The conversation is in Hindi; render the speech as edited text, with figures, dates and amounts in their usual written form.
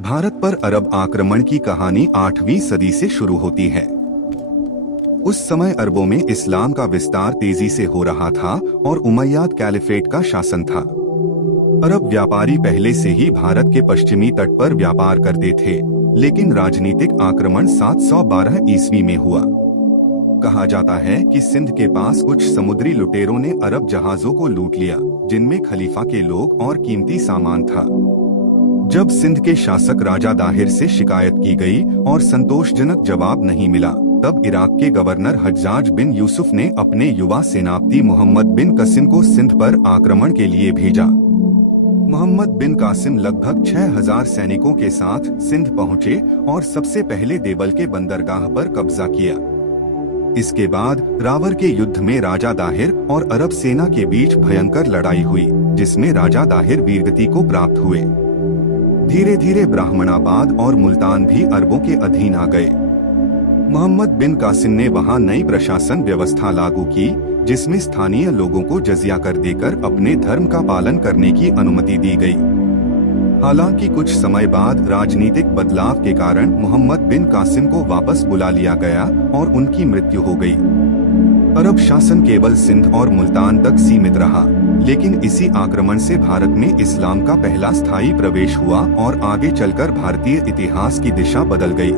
भारत पर अरब आक्रमण की कहानी 8वीं सदी से शुरू होती है। उस समय अरबों में इस्लाम का विस्तार तेजी से हो रहा था और उमैयाद कैलिफेट का शासन था। अरब व्यापारी पहले से ही भारत के पश्चिमी तट पर व्यापार करते थे, लेकिन राजनीतिक आक्रमण 712 ईस्वी में हुआ। कहा जाता है कि सिंध के पास कुछ समुद्री लुटेरों ने अरब जहाजों को लूट लिया, जिनमें खलीफा के लोग और कीमती सामान था। जब सिंध के शासक राजा दाहिर से शिकायत की गई और संतोषजनक जवाब नहीं मिला, तब इराक के गवर्नर हज्जाज बिन यूसुफ ने अपने युवा सेनापति मोहम्मद बिन कासिम को सिंध पर आक्रमण के लिए भेजा। मोहम्मद बिन कासिम लगभग 6000 सैनिकों के साथ सिंध पहुंचे और सबसे पहले देवल के बंदरगाह पर कब्जा किया। इसके बाद रावर के युद्ध में राजा दाहिर और अरब सेना के बीच भयंकर लड़ाई हुई, जिसमें राजा दाहिर वीरगति को प्राप्त हुए। धीरे धीरे ब्राह्मणाबाद और मुल्तान भी अरबों के अधीन आ गए। मोहम्मद बिन कासिम ने वहां नई प्रशासन व्यवस्था लागू की, जिसमें स्थानीय लोगों को जजिया कर देकर अपने धर्म का पालन करने की अनुमति दी गई। हालांकि कुछ समय बाद राजनीतिक बदलाव के कारण मोहम्मद बिन कासिम को वापस बुला लिया गया और उनकी मृत्यु हो गई। अरब शासन केवल सिंध और मुल्तान तक सीमित रहा, लेकिन इसी आक्रमण से भारत में इस्लाम का पहला स्थायी प्रवेश हुआ और आगे चलकर भारतीय इतिहास की दिशा बदल गई।